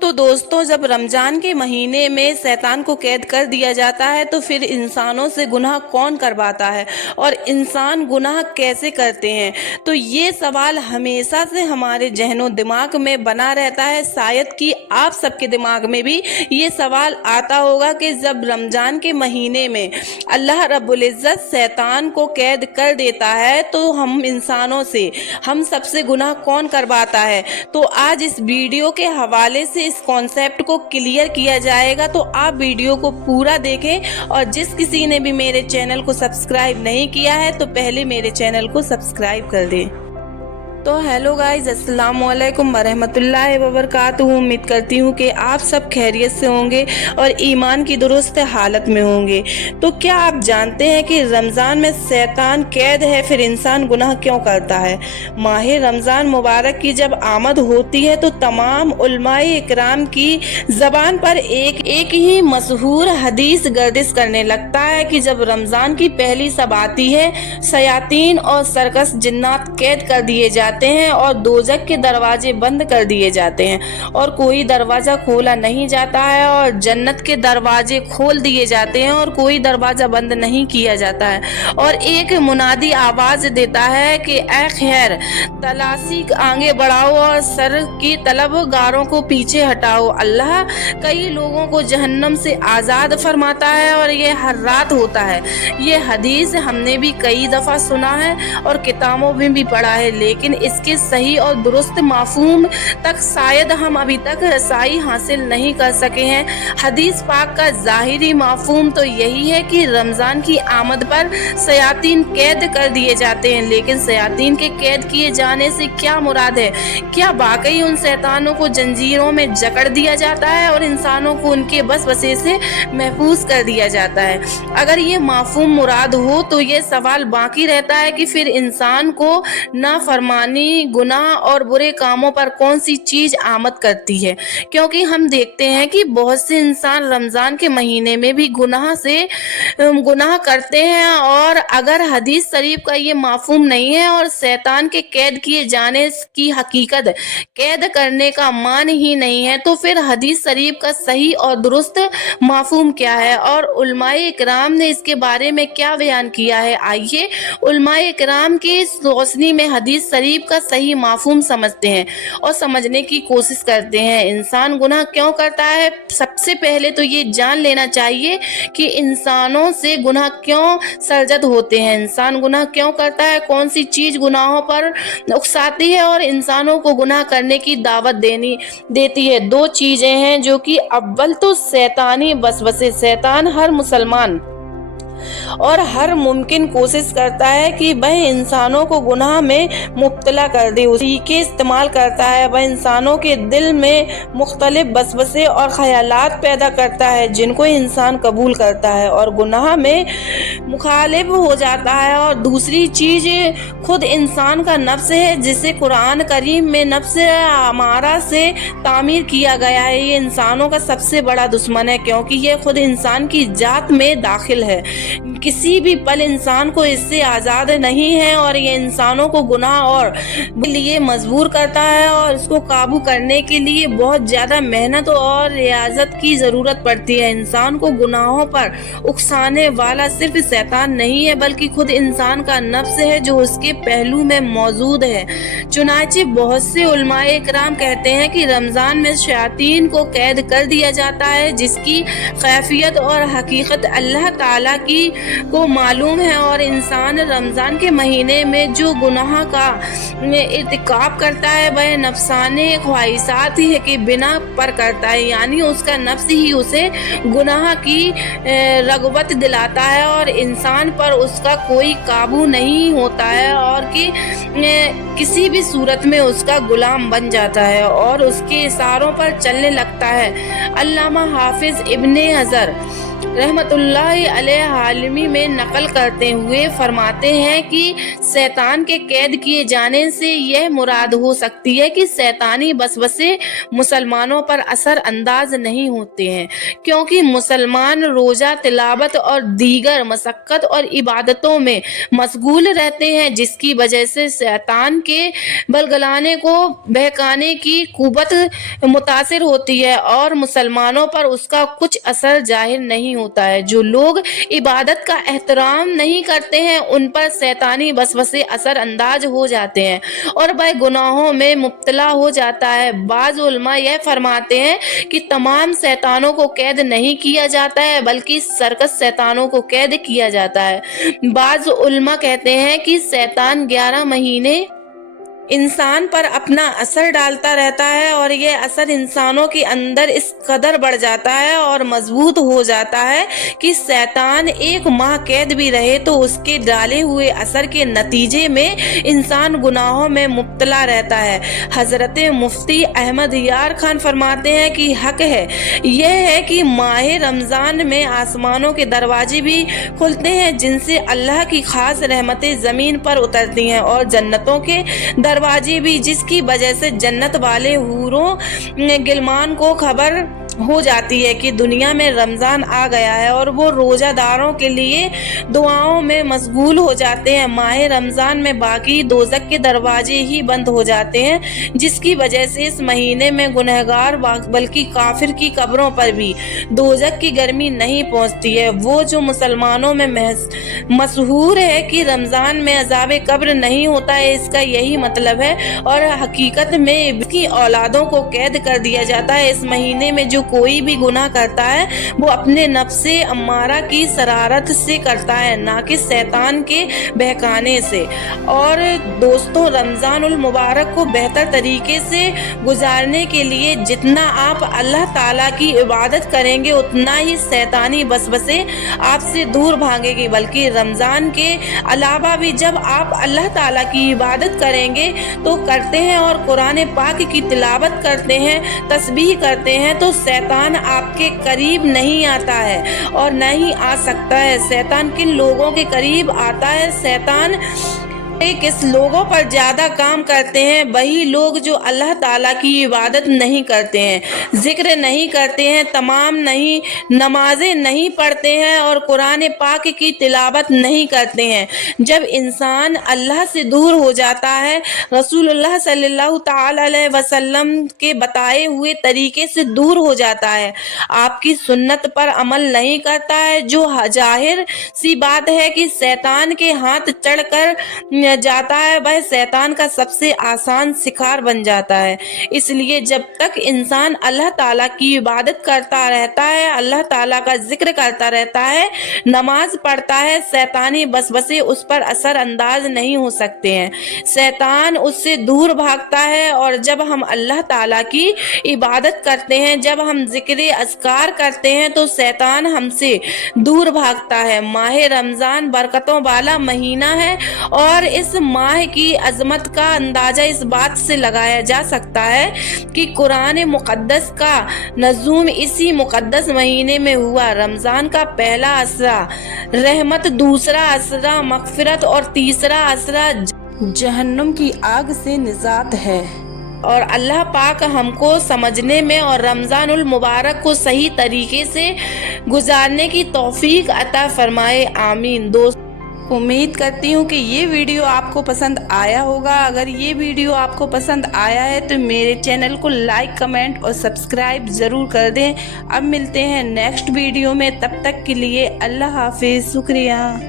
तो दोस्तों, जब रमजान के महीने में शैतान को कैद कर दिया जाता है तो फिर इंसानों से गुनाह कौन करवाता है और इंसान गुनाह कैसे करते हैं? तो ये सवाल हमेशा से हमारे जहनो दिमाग में बना रहता है। शायद कि आप सबके दिमाग में भी ये सवाल आता होगा कि जब रमजान के महीने में अल्लाह रब्बुल इज़्ज़त शैतान को कैद कर देता है तो हम इंसानों से, हम सबसे गुनाह कौन करवाता है? तो आज इस वीडियो के हवाले से इस कॉन्सेप्ट को क्लियर किया जाएगा, तो आप वीडियो को पूरा देखें। और जिस किसी ने भी मेरे चैनल को सब्सक्राइब नहीं किया है तो पहले मेरे चैनल को सब्सक्राइब कर दें। तो हेलो गाइज, अस्सलाम वालेकुम वरहमतुल्लाहि वबरकातुहू। उम्मीद करती हूँ कि आप सब खैरियत से होंगे और ईमान की दुरुस्त हालत में होंगे। तो क्या आप जानते हैं कि रमज़ान में शैतान कैद है, फिर इंसान गुनाह क्यों करता है? माह रमज़ान मुबारक की जब आमद होती है तो तमाम उलमाए इकराम की ज़बान पर एक ही मशहूर हदीस गर्दिश करने लगता है कि जब रमज़ान की पहली सब आती है, शयातीन और सरकस जिन्नात कैद कर दिए जाते हैं और दोजख के दरवाजे बंद कर दिए जाते हैं और कोई दरवाजा खोला नहीं जाता है, और जन्नत के दरवाजे खोल दिए जाते हैं और कोई दरवाजा बंद नहीं किया जाता है। और एक मुनादी आवाज देता है कि ऐ खैर, तलाशी आगे बढ़ाओ और सर की तलबगारों को पीछे हटाओ। अल्लाह कई लोगों को जहन्नम से आज़ाद फरमाता है और ये हर रात होता है। ये हदीस हमने भी कई दफ़ा सुना है और किताबों में भी पढ़ा है, लेकिन इसके सही और दुरुस्त माफूम तक शायद हम अभी तक रसाई हासिल नहीं कर सके हैं। हदीस पाक का ज़ाहिरी माफूम तो यही है कि रमज़ान की आमद पर शयातीन कैद कर दिए जाते हैं, लेकिन शयातीन के कैद किए जाने से क्या मुराद है? क्या वाकई उन शैतानों को जंजीरों में जकड़ दिया जाता है और इंसानों को उनके वसवसे से महफूज कर दिया जाता है? अगर ये माफूम मुराद हो तो ये सवाल बाकी रहता है कि फिर इंसान को नाफरमानी, गुनाह और बुरे कामों पर कौन सी चीज आमद करती है? क्योंकि हम देखते हैं कि बहुत से इंसान रमजान के महीने में भी गुनाह करते हैं, और अगर हदीस शरीफ का ये माफूम नहीं है और शैतान के कैद किए जाने की हकीकत कैद करने का मान ही नहीं है, तो फिर हदीस शरीफ का सही और दुरुस्त माफूम क्या है और उलमाए इकराम ने इसके बारे में क्या बयान किया है? आइए उलमाए इकराम की इस रोशनी में हदीस शरीफ का सही माफूम समझते हैं और समझने की कोशिश करते हैं। इंसान गुनाह क्यों करता है? सबसे पहले तो ये जान लेना चाहिए कि इंसानों से गुनाह क्यों सर्जत होते हैं। इंसान गुनाह क्यों करता है? कौन सी चीज गुनाहों पर उकसाती है और इंसानों को गुनाह करने की दावत देती है? दो चीजें हैं, जो कि अव्वल तो शैतानी वसवसे। शैतान हर मुसलमान और हर मुमकिन कोशिश करता है कि वह इंसानों को गुनाह में मुब्तला कर दे। उसी के इस्तेमाल करता है। वह इंसानों के दिल में मुख्तलिफ वसवसे और ख्यालात पैदा करता है जिनको इंसान कबूल करता है और गुनाह में मुखालिफ हो जाता है। और दूसरी चीज खुद इंसान का नफ्स है, जिसे कुरान करीम में नफ्स हमारा से तामीर किया गया है। ये इंसानों का सबसे बड़ा दुश्मन है, क्योंकि ये खुद इंसान की जात में दाखिल है। किसी भी पल इंसान को इससे आज़ाद नहीं है और ये इंसानों को गुनाह और लिए मजबूर करता है, और इसको काबू करने के लिए बहुत ज़्यादा मेहनत और रियाजत की ज़रूरत पड़ती है। इंसान को गुनाहों पर उकसाने वाला सिर्फ शैतान नहीं है, बल्कि खुद इंसान का नफ्स है जो उसके पहलू में मौजूद है। चुनांचे बहुत से उलमाए इकराम कहते हैं कि रमज़ान में शयातीन को कैद कर दिया जाता है, जिसकी कैफियत और हकीकत अल्लाह ताला को मालूम है, और इंसान रमजान के महीने में जो गुनाह का इर्तिकाब करता है वह नफसानी ख्वाहिशात ही के बिना पर करता है, यानी उसका नफ्स ही उसे गुनाह की रग़बत दिलाता है और इंसान पर उसका कोई काबू नहीं होता है और कि किसी भी सूरत में उसका गुलाम बन जाता है और उसके इशारों पर चलने लगता है। अल्लामा हाफिज इब्ने हजर रहमतुल्लाह अलैह आलमी में नकल करते हुए फरमाते हैं कि शैतान के कैद किए जाने से यह मुराद हो सकती है कि शैतानी वसवसे मुसलमानों पर असर अंदाज नहीं होते हैं, क्योंकि मुसलमान रोजा, तिलावत और दीगर मशक्क़त और इबादतों में मशगूल रहते हैं, जिसकी वजह से शैतान के बलगलाने को बहकाने की कुव्वत मुतासिर होती है और मुसलमानों पर उसका कुछ असर जाहिर नहीं होता है। जो लोग इबादत का एहतराम नहीं करते हैं उन पर शैतानी वसवसे असर अंदाज हो जाते हैं और वह गुनाहों में मुब्तला हो जाता है। बाज़ उलमा यह फरमाते हैं कि तमाम शैतानों को कैद नहीं किया जाता है बल्कि सर्कस शैतानों को कैद किया जाता है। बाज़ उलमा कहते हैं कि शैतान 11 महीने इंसान पर अपना असर डालता रहता है और ये असर इंसानों के अंदर इस कदर बढ़ जाता है और मजबूत हो जाता है कि शैतान 1 माह कैद भी रहे तो उसके डाले हुए असर के नतीजे में इंसान गुनाहों में मुब्तला रहता है। हजरत मुफ्ती अहमद यार खान फरमाते हैं कि हक है यह है कि माह रमज़ान में आसमानों के दरवाजे भी खुलते हैं जिनसे अल्लाह की खास रहमतें ज़मीन पर उतरती हैं और जन्नतों के दरवाजे भी, जिसकी वजह से जन्नत वाले हूरों गिलमान को खबर हो जाती है कि दुनिया में रमज़ान आ गया है और वो रोज़ादारों के लिए दुआओं में मशगूल हो जाते हैं। माह रमज़ान में बाकी दोज़ख के दरवाजे ही बंद हो जाते हैं, जिसकी वजह से इस महीने में गुनहगार बल्कि काफिर की कब्रों पर भी दोज़ख की गर्मी नहीं पहुंचती है। वो जो मुसलमानों में मशहूर है कि रमज़ान में अज़ाब कब्र नहीं होता है, इसका यही मतलब है और हकीकत में इसकी औलादों को कैद कर दिया जाता है। इस महीने में जो कोई भी गुनाह करता है वो अपने नफ्से अम्मारा की शरारत से करता है, ना कि शैतान के बहकाने से। और दोस्तों, रमज़ानुल मुबारक को बेहतर तरीके से गुजारने के लिए जितना आप अल्लाह ताला की इबादत करेंगे उतना ही शैतानी वसवसे आपसे दूर भागेगी। बल्कि रमज़ान के अलावा भी जब आप अल्लाह ताला की इबादत करेंगे तो करते हैं और कुरान पाक की तिलावत करते हैं, तस्बीह करते हैं तो शैतान आपके करीब नहीं आता है और न ही आ सकता है। शैतान किन लोगों के करीब आता है? शैतान किस लोगों पर ज्यादा काम करते हैं? वही लोग जो अल्लाह ताला की इबादत नहीं करते हैं, जिक्र नहीं करते हैं, तमाम नहीं नमाजें नहीं पढ़ते हैं और कुरान पाक की तिलावत नहीं करते हैं। जब इंसान अल्लाह से दूर हो जाता है, रसूलुल्लाह सल्लल्लाहु ताला अलैहि वसल्लम के बताए हुए तरीके से दूर हो जाता है, आपकी सुन्नत पर अमल नहीं करता है, जो जाहिर सी बात है कि शैतान के हाथ चढ़कर जाता है, वह शैतान का सबसे आसान शिकार बन जाता है। इसलिए जब तक इंसान अल्लाह ताला की इबादत करता रहता है, अल्लाह ताला का जिक्र करता रहता है, नमाज पढ़ता है, शैतानी वसवसे उस पर असर अंदाज नहीं हो सकते हैं। शैतान उससे दूर भागता है और जब हम अल्लाह ताला की इबादत करते हैं, जब हम जिक्र अज़कार करते हैं तो शैतान हमसे दूर भागता है। माह रमज़ान बरकतों वाला महीना है और इस माह की अजमत का अंदाजा इस बात से लगाया जा सकता है कि कुरान मुक़द्दस का नज़ूम इसी मुक़द्दस महीने में हुआ। रमज़ान का पहला असरा रहमत, दूसरा असरा मग़फ़िरत और तीसरा असरा जहन्नुम की आग से निजात है। और अल्लाह पाक हमको समझने में और रमज़ानुल मुबारक को सही तरीके से गुजारने की तौफीक अता फरमाए, आमीन। दोस्त, उम्मीद करती हूँ कि ये वीडियो आपको पसंद आया होगा। अगर ये वीडियो आपको पसंद आया है तो मेरे चैनल को लाइक, कमेंट और सब्सक्राइब ज़रूर कर दें। अब मिलते हैं नेक्स्ट वीडियो में, तब तक के लिए अल्लाह हाफिज़, शुक्रिया।